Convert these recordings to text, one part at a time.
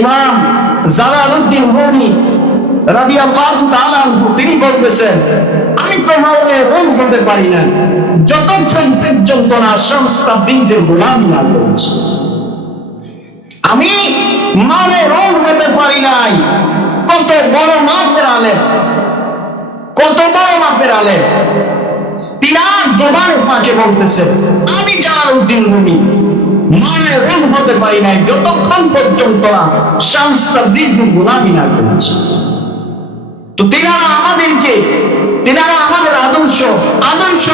ইমাম Jalaluddin Rumi রাদিয়াল্লাহু তাআলা আনহু তিনি বলতেছেন, আমি তো মাওলানা রোগ হতে পারি না যতক্ষণ পর্যন্ত না শামস তাবরিজের গোলামি না করছি। আমি মাওলানা রোগ হতে পারি নাই। কত বড় মাপের আলেম, কত বড় মাপের আলেম, তিনার জবানে পাকে বলতেছে, আমি জালালউদ্দিন রুমি মাওলানা রোগ হতে পারি নাই যতক্ষণ পর্যন্ত না শামস তাবরিজের গোলামি না করছি। তো তিনারা আমাদের আদর্শ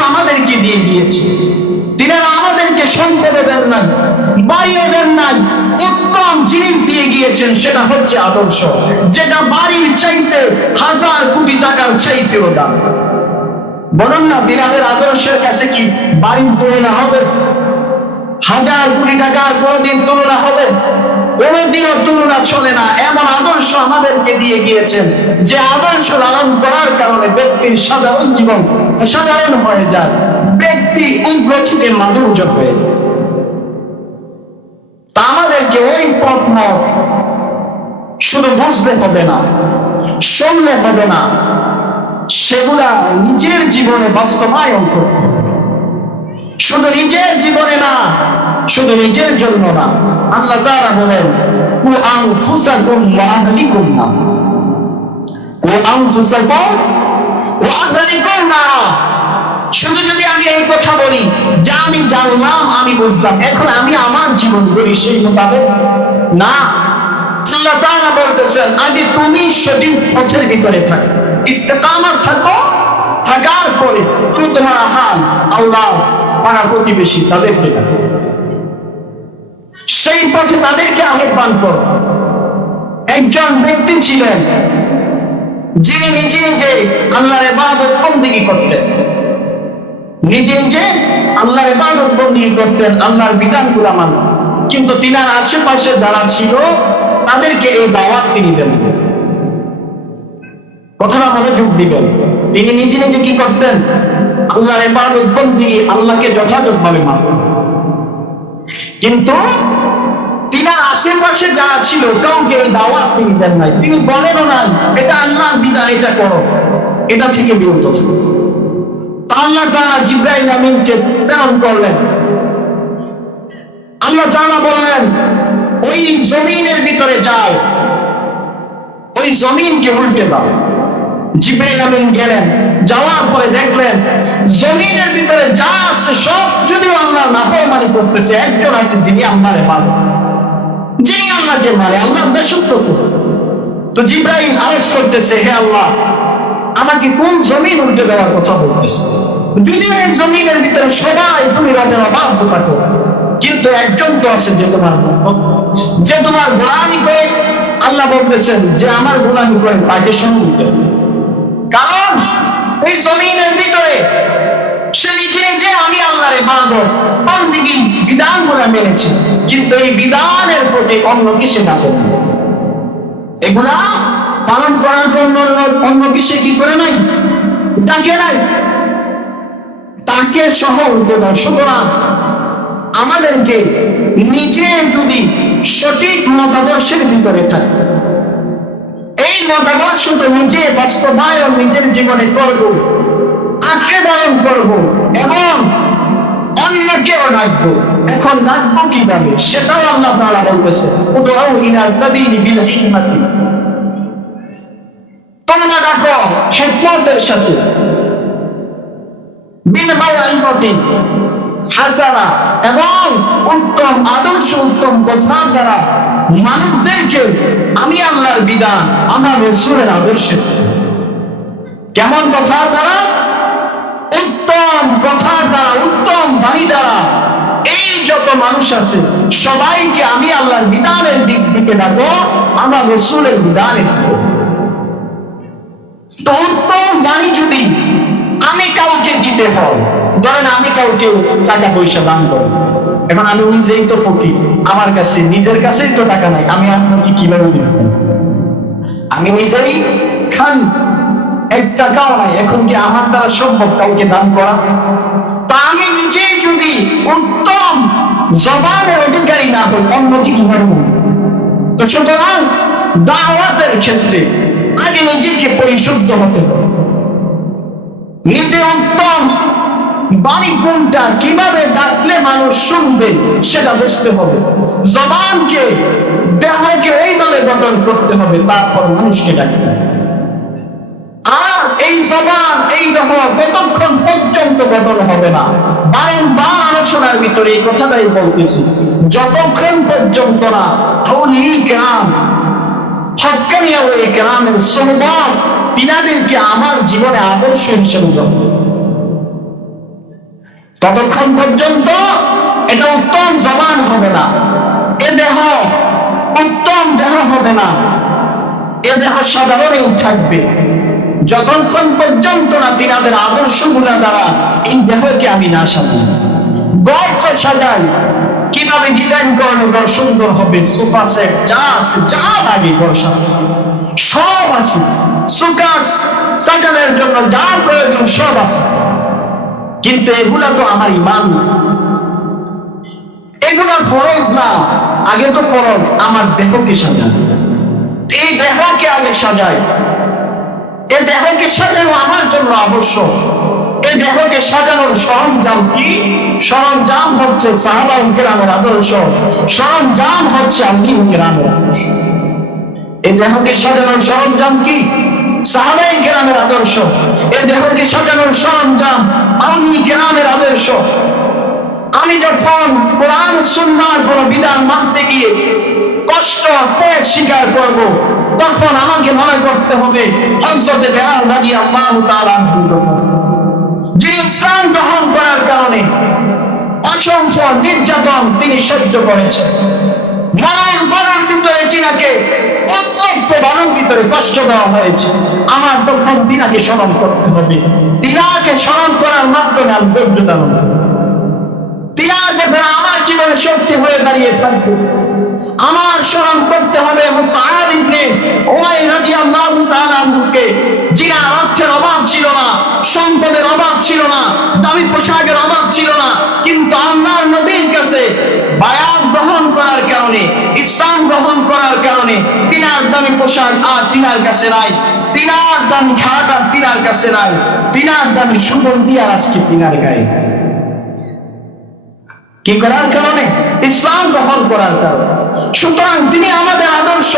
আমাদেরকে দিয়ে দিয়েছে। তিনারা আমাদেরকে সম্পদও দেন নাই, বাড়িও দেন নাই, উত্তম জিনিস দিয়ে গিয়েছেন, সেটা হচ্ছে আদর্শ, যেটা বাড়ির চাইতে 1000 কোটি টাকার চাইতেও দাম। বলুন না, তিনাদের আদর্শের কাছে কি বাড়ির তুলনা হবে? 1000 কোটি টাকার কোনদিন তুলনা হবে? কোনদিনও তুলনা চলে না। এমন আদর্শ আমাদেরকে দিয়ে গিয়েছেন, যে আদর্শ লালন করার কারণে ব্যক্তির সাধারণ জীবন সাধারণ হয়ে যায়, ব্যক্তি উগ্র থেকে মাধুর্য হয়ে। তা আমাদেরকে ওই পথ শুধু বুঝতে হবে না, শুনলে হবে না, সেগুলা নিজের জীবনে বাস্তবায়ন করতে হবে। শুধু নিজের জীবনে না, শুধু নিজের জন্য না। আল্লাহ তাআলা বলেন, কু আনফুসাকুম ওয়া আহলিকুম নার, কু আনফুসাকুম ওয়া আহলিকুম নার। শুধু যদি আমি এই কথা বলি যে আমি জানলাম, আমি বুঝলাম, এখন আমি আমার জীবন করি সেই মোতাবেক না। আল্লাহ তাআলা বলতেছেন, আগে তুমি সঠিক পথের ভিতরে থাকো, ইস্তেকামত থাকো, থাকার পরে তুমি তোমার হাল আল্লাহ পাড়া প্রতিবেশী তাদেরকে ডাকো, সেই পথে তাদেরকে আহ্বান করো। একজন ব্যক্তি ছিলেন যিনি নিজে নিজে আল্লাহর ইবাদত বন্দেগী করতেন, নিজে নিজে আল্লাহর ইবাদত বন্দেগী করতেন, আল্লাহর বিধানগুলো মানতেন, কিন্তু তিনার আশেপাশে যারা ছিল তাদেরকে এই দাওয়াত তিনি দেন। কথাটা মনোযোগ দিবেন। তিনি নিজে নিজে কি করতেন? আল্লাহর ইবাদত বন্দেগী, আল্লাহকে যথাযথভাবে মানতেন, কিন্তু তিনার আশেপাশে যারা ছিল কাউকে এই দাওয়াত তিনি দেন নাই। তিনি বলেনও না এটা আল্লাহর বিধান, এটা করো, এটা থেকে বিরত থাকো। আল্লাহ তাআলা জিবরাইল আমিনকে প্রেরণ করলেন। আল্লাহ তাআলা বললেন, ওই জমিনের ভিতরে যাও, ওই জমিনকে উল্টে দাও। জিবরাইল আমিন গেলেন, যাওয়ার পরে দেখলেন জমিনের ভিতরে যা আছে সব যদিও আল্লাহর নাফরমানি করতেছে, একজন আছে যিনি আল্লাহর ইবাদত, যিনি আল্লাহকে মানে, আল্লাহর দাসত্ব করে। তো জিবরাইল আরজ করতেছে, হে আল্লাহ, আমাকে কোন জমিন উল্টে দেওয়ার কথা বলতেছে? যদিও এই জমিনের ভিতরে সবাই তুমি রবের অবাধ্য থাকো, কিন্তু একজন তো আছে যে তোমার যে তোমার গোলামি করে। আল্লাহ বলতেছেন যে আমার গোলামি করে তাকে সঙ্গে, কারণ এই জমিনের ভিতরে সে নিজে যে আমি আল্লাহর ইবাদত বন্দেগী বিধানগুলো মেনেছে, কিন্তু এই বিধানের প্রতি অন্য কিসে না করে, এগুলা পালন করার জন্য অন্য কিসে কি করে নাই, তাকে নাই, তাকে সহ উঠে না। সুতরাং আমাদেরকে নিজে যদি সঠিক মতাদর্শের ভিতরে থাকে, এই মতাদর্শটা নিজে বাস্তবায়ন নিজের জীবনে করব, আঁকড়ে ধারণ করব এবং অন্যকেও ডাকবো। এখন ডাকবো কিভাবে সেটাও আল্লাহ তাআলা বলতেছে, উদউ ইলা সাবিলি বিল হিকমাতি, তোমরা ডাকো হিকমতের সাথে, বিল মাওয়াইদাতি হাসানা, এবং উত্তম আদর্শ, উত্তম কথার দ্বারা মানুষদেরকে আমি আল্লাহর বিধান, আমার রাসূলের আদর্শে। কেমন কথার দ্বারা? উত্তম কথার দ্বারা, উত্তম বাণী দ্বারা এই যত মানুষ আছে সবাইকে আমি আল্লাহর বিধানের দিক থেকে ডাকো, আমার রাসূলের বিধানে ডাকো। তো উত্তম বাণী যদি আমি কাউকে দিতে হয়, ধরেন আমি কাউকে টাকা পয়সা দান করি, এখন আমি নিজেই তো ফকির, আমার কাছে নিজের কাছেই তো টাকা নাই, আমি আপনাকে কিভাবে দিব? আমি নিজেই খান, 1 টাকাও নাই, এখন কি আমার দ্বারা সম্ভব কাউকে দান করা? তা আমি নিজেই যদি উত্তম জবানের অধিকারী না হই, অন্যকে কিভাবে বলবো? তো সুতরাং দাওয়াতের ক্ষেত্রে আগে নিজেকে পরিশুদ্ধ হতে হবে, নিজে উত্তম বাণী কোনটা, কিভাবে ডাকলে মানুষ শুনবে সেটা বুঝতে হবে, জবানকে দেহকে এইভাবে গঠন করতে হবে, তারপর মানুষকে ডাকতে হবে। আর এই জবান এই দেহ কতক্ষণ পর্যন্ত গঠন হবে না, বারংবার আলোচনার ভিতরে এই কথাটাই বলতেছি, যতক্ষণ পর্যন্ত না আউলিয়ায়ে কেরাম হক্কানি আউলিয়ায়ে কেরামের সুহবত তিনাদেরকে আমার জীবনে আদর্শ হিসেবে গ্রহণ, ততক্ষণ পর্যন্ত এটা উত্তম জবান হবে না, এ দেহ উত্তম দেহ হবে না, এ দেহ সাধারণেই থাকবে, যতক্ষণ পর্যন্ত না তিনাদের আদর্শগুলো দ্বারা এই দেহকে আমি না সাজাই। ঘর তো সাজাই, কিভাবে ডিজাইন করলে ঘর সুন্দর হবে, সোফা সেট যা আছে, যা লাগে ঘর সাজাই সব আছে, সুকাস সাজানোর জন্য যা প্রয়োজন সব আছে, কিন্তু এগুলা তো আমার ঈমান না, এগুলা ফরজ না। আগে তো ফরজ আমার দেহকে সাজানো, এই দেহকে আগে সাজাই, এই দেহকে সাজানো আমার জন্য আবশ্যক। এই দেহকে সাজানোর সরঞ্জাম কি? সরঞ্জাম হচ্ছে সাহাবায়ে কেরামের আদর্শ, সরঞ্জাম হচ্ছে আউলিয়ায়ে কেরামের আদর্শ। এই দেহকে সাজানোর সরঞ্জাম কি? সাহাবায়ে কেরামের আদর্শ। এই দেহকে সাজানোর সরঞ্জাম আউলিয়ায়ে কেরামের আদর্শ। আমি যখন কোরআন সুন্নাহর কোন বিধান মানতে গিয়ে কষ্ট ত্যাগ স্বীকার করব, তখন আমাকে মনে করতে হবে হযরত বেলাল রাদিয়াল্লাহু তাআলা যিনি ইসলাম গ্রহণ করার কারণে অসংখ্য নির্যাতন তিনি সহ্য করেছেন, মরণ বাড়ার ভিতরে তিনাকে উত্তপ্ত বাড়ার ভিতরে কষ্ট দেওয়া হয়েছে, আমার তখন তিনাকে স্মরণ করতে হবে, তিনাকে স্মরণ করার মাধ্যমে আমি ধৈর্য ধারণ করব। তিনা যখন আমার জীবনে শক্তি হয়ে দাঁড়িয়ে থাকবে, আমার স্মরণ করতে হবে মুসআব ইবনে উমাইর রাদিয়াল্লাহু তাআলা আনহুকে, যিনার অর্থের অভাব ছিল না, সম্পদের অভাব ছিল না, দামি পোশাকের অভাব ছিল না, কিন্তু আল্লাহর নবীর কাছে বায়াত গ্রহণ করার কারণে, ইসলাম গ্রহণ করার কারণে তিনার দামি পোশাক আর তিনার কাছে নাই, তিনার দামি খাট আর তিনার কাছে নাই, তিনার দামি সুগন্ধি আর আজকে তিনার গায়ে। কি করার কারণে? ইসলাম গ্রহণ করার কারণে। সুতরাং তিনি আমাদের আদর্শ।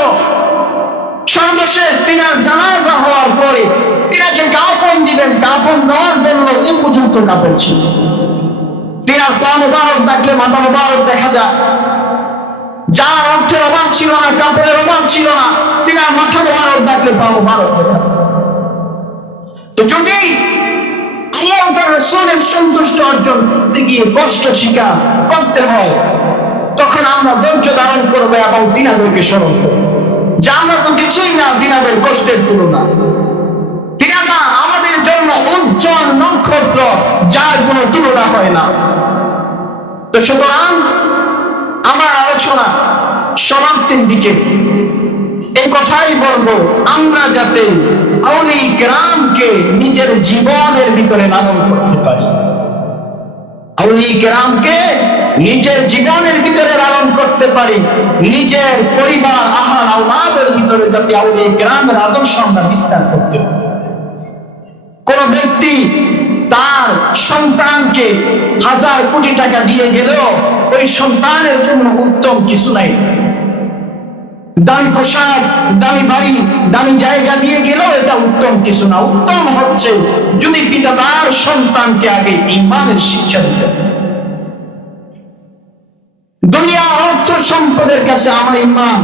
সর্বশেষ তিনার জানাজা হওয়ার পরে তিনাকে কাফন দিবেন, কাফন দেওয়ার জন্য উপযুক্ত কাপড় ছিল। তিনার পা মোবারক দেখলে মাথা মোবারক দেখা যায়, যার অর্থের অভাব ছিল না, কাপড়ের অভাব ছিল না, তিনার মাথা মোবারক দেখলে পা মোবারক দেখা। তো যদি আল্লাহ তাআলা রাসূলের সন্তুষ্ট অর্জন করতে গিয়ে কষ্ট স্বীকার করতে হয়, তখন আমরা ধৈর্য ধারণ করবো এবং তিনাদেরকে স্মরণ করবো, যা আমরা তো কিছুই না তিনাদের কষ্টের তুলনা। তিনারা আমাদের জন্য উজ্জ্বল নক্ষত্র, যার কোনো তুলনা হয় না। তো সুতরাং আমার আলোচনা সমাপ্তির দিকে এই কথাই বলবো, আমরা যাতে আউলিয়ায়ে কেরামকে নিজের জীবনের ভিতরে লালন করতে পারি, আউলিয়ায়ে কেরামকে নিজের জীবনের ভিতরে লালন করতে পারি, নিজের পরিবার আহার আওলাদের ভিতরে যাতে আউলিয়ায়ে কেরামের আদর্শ আমরা বিস্তার করতে পারি। কোন ব্যক্তি তার সন্তানকে 1000 কোটি টাকা দিয়ে গেলেও ওই সন্তানের জন্য উত্তম কিছু নাই, দামি পোশাক, দামি বাড়ি, দামি জায়গা দিয়ে গেলেও এটা উত্তম কিছু না। উত্তম হচ্ছে যদি পিতা তার সন্তানকে আগে ঈমানের শিক্ষা দিতে। দুনিয়া অর্থ সম্পদের কাছে আমার ঈমান,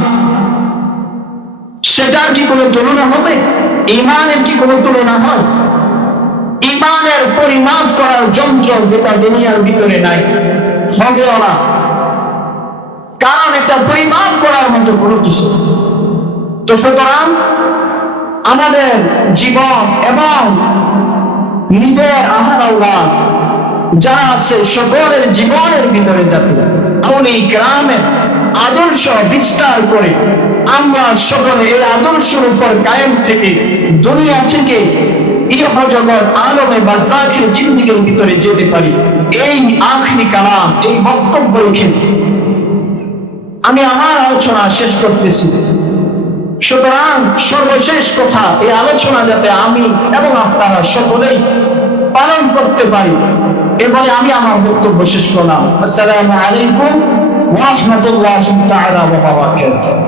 সেটার কি কোনো তুলনা হবে? ঈমানের কি কোনো তুলনা হয়? ঈমানের পরিমাপ করার যন্ত্র যেটা দুনিয়ার ভিতরে নাই, হবেও না, কারণ এটা পরিমাপ করার মতো কোনো কিছু। তো সুতরাং আমাদের জীবন এবং নিজের আহার আওলাদ যারা আছে সকলের জীবনের ভিতরে যাতে আউলিয়ায়ে কেরামের আদর্শ বিস্তার করে আমরা সকলে এই আদর্শের উপর কায়েম থেকে দুনিয়া থেকে ইহজগৎ আলমে বারজাখের জিন্দেগির ভিতরে যেতে পারি, এই আখিরি কালাম, এই বক্তব্য রেখে আমি আমার আলোচনা শেষ করতেছি। সুতরাং সর্বশেষ কথা, এই আলোচনা যাতে আমি এবং আপনারা সকলেই পালন করতে পারি, এবারে আমি আমার বক্তব্য শেষ করলাম। আসসালামু আলাইকুম ওয়া রাহমাতুল্লাহি তাআলা ওয়া বারাকাতুহু।